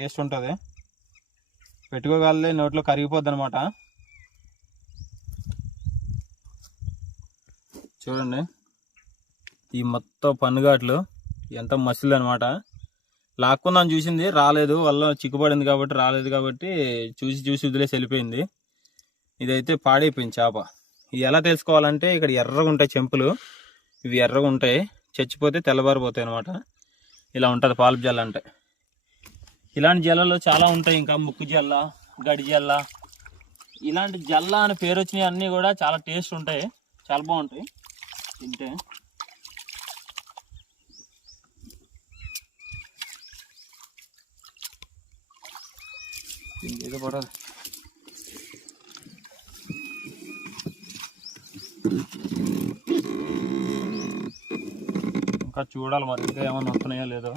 Taste ఉంటుంది, పెట్టుకోగలే నోట్లో కరిగిపోద్ది అనమాట. చూడండి ఈ మొత్తం పన్నుగాట్లు ఎంత మసిల్ అనమాట. లాక్కుందాం చూసింది రాలేదు, వల్ల చిక్కుపడింది కాబట్టి రాలేదు, కాబట్టి చూసి వదిలేసి వెళ్ళిపోయింది. ఇదైతే పాడైపోయింది చేప. ఇది ఎలా తెలుసుకోవాలంటే ఇక్కడ ఎర్రగా ఉంటాయి చెంపులు, ఇవి ఎర్రగా ఉంటాయి, చచ్చిపోతే తెల్లబారిపోతాయి అనమాట. ఇలా ఉంటుంది పాలపు జల్ల అంటే. ఇలాంటి జల్లలు చాలా ఉంటాయి, ఇంకా ముక్కు జల్ల, గడి జల్ల, ఇలాంటి జల్ల అని పేరు వచ్చినవి అన్నీ కూడా చాలా టేస్ట్ ఉంటాయి, చాలా బాగుంటాయి తింటే. ఏదో పడదు, ఇంకా చూడాలి మరి ఇంకా ఏమన్నా వస్తున్నాయో లేదో.